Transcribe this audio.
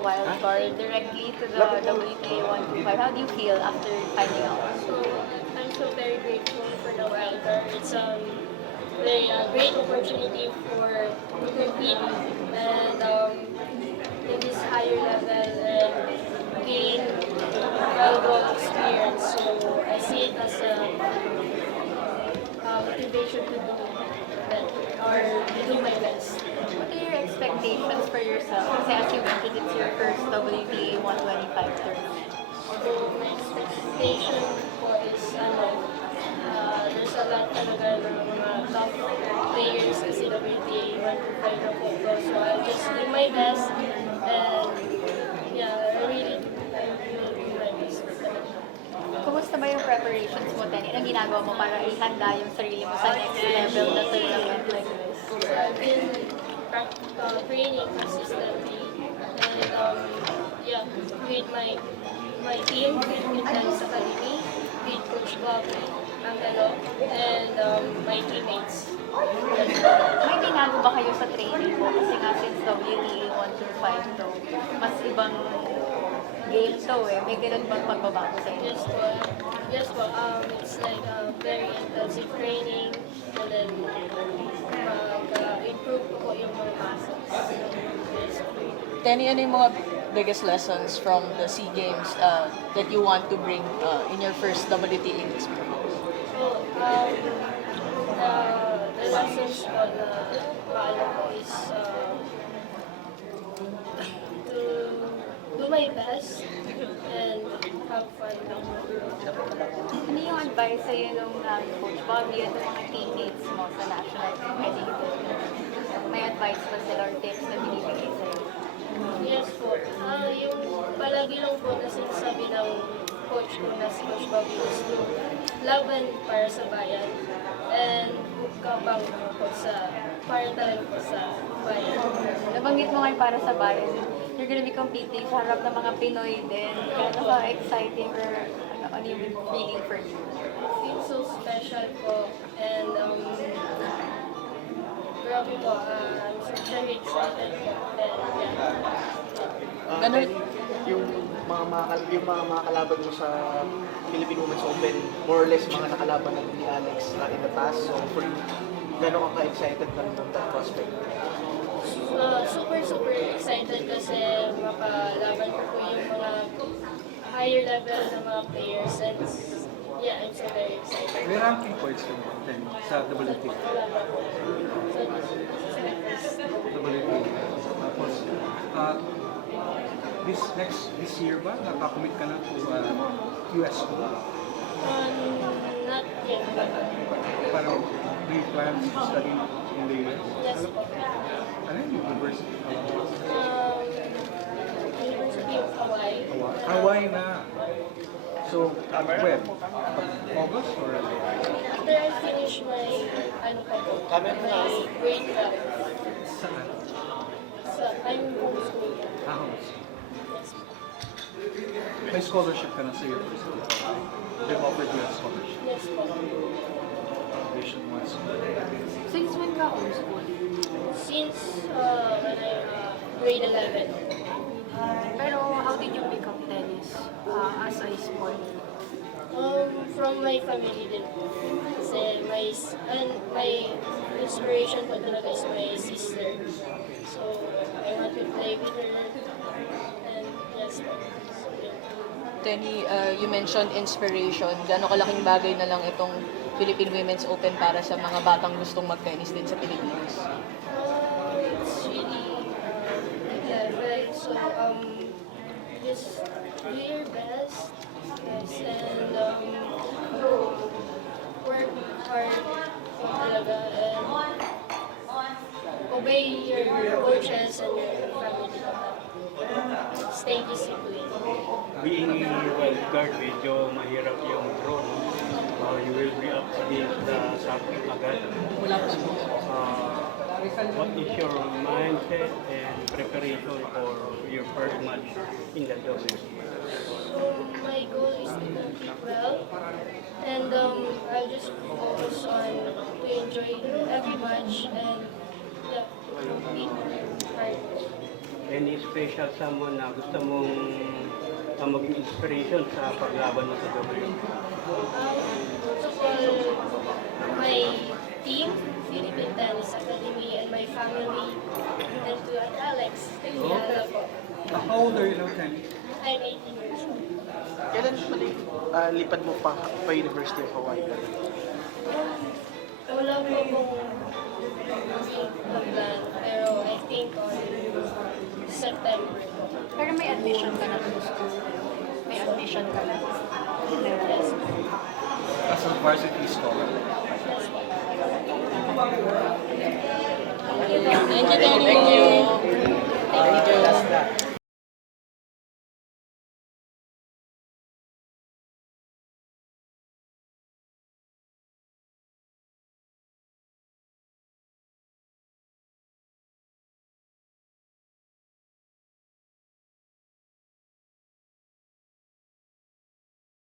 wild card directly to the WTA 125. How do you feel after finding out? So I'm so very grateful for the wildcard. It's very great opportunity for to compete and in this higher level and gain valuable experience. So I see it as a motivation to do better or to do my best. What are your expectations for yourself? Kasi as you mentioned, it's your first WTA 125 tournament. So my expectation po is there's a lot talaga ng mga top players kasi WTA 125 na po ko. So I'll just do my best and yeah, I will do my best for that. Kumusta ba yung preparations mo, Tenny? Anong ginagawa mo para ihanda yung sarili mo sa next level na tournament like this? So I've been training consistently and yeah, with my team, with Tennis Academy, with Coach Bobby Angelo, and my teammates. May binago ba kayo sa training mo? Kasi nga since WTA 125 to, mas ibang game to eh. May ganun bang pagbabago sa inyo? Yes po, it's like a very intensive training and then improve po yung mga muscles. Yes po. Tenny, ano yung mga biggest lessons from the SEA Games that you want to bring in your first WTA experience? So, the lessons po na paano ko is to do my best and have fun. Ano yung advice sa'yo nung Coach Bobby at ng mga teammates mo sa national team heading to? May advice ba sila or tips na binibigay sa'yo? Yes po. Yung palagi lang po na sinasabi ng coach ko na si Coach Bobby is to laban para sa bayan and kapang po para talaga po sa bayan. Nabanggit mo ngayon para sa bayan, you're gonna be competing sa harap ng mga Pinoy din. Kaya ba exciting or ano yung feeling for you? Feels so special po and grabe po, I'm so very excited po and yeah. Ganun. Yung mga kalaban mo sa Philippine Women's Open, more or less mga nakalaban natin ni Alex in the past. So for you, gano'n ka excited na rin ng that prospect? Super excited kasi makalaban ko po yung mga higher level na mga players and yeah, I'm so very excited. May ranking points ka mo then sa WTA. WTA. Tapos, this year ba, nakakommit ka na to US Open? Not yet. Parang do you plan to study in the US? Yes po. Ano yung university? University of Hawaii. Hawaii na. So, when? August or? After I finish my, my grade 12, Saan? I'm homeschooled. Ahos. Yes po. May scholarship ka na sa university. They've offered you a scholarship. Yes po. They should want some. Since when ka homeschool? Since when I grade 11. Pero how did you pick up tennis as a sport? From my family din po. Kasi my inspiration po talaga is my sister. So, I want to play with her. And yes po. So, yun. Tenny, you mentioned inspiration. Gano'ng kalaking bagay na lang itong Philippine Women's Open para sa mga batang gustong mag-tennis din sa Pilipinas? It's really, yeah, right. So, just do your best, yes, and work hard talaga, and obey your coaches and your family. Stay disciplined. Being a wild card, medyo mahirap yung draw. You will be up against the something agad. What is your mindset and preparation for your first match in the WTA? So my goal is to compete well, and I'll just focus on to enjoy every match and yeah, compete hard. any special someone na gusto mong maging inspiration sa paglaban mo sa WBA? So my team, Philippine Tennis Academy, and my family, and to Alex. Yala po. How old are you now, Kenny? I'm 18 years old. Kailan lipad mo pa University of Hawaii? Wala po akong plan, pero I think on September po. Pero may admission ka na sa school. May admission ka na. Yes. As a varsity scholar. Yes po. Thank you, Danny.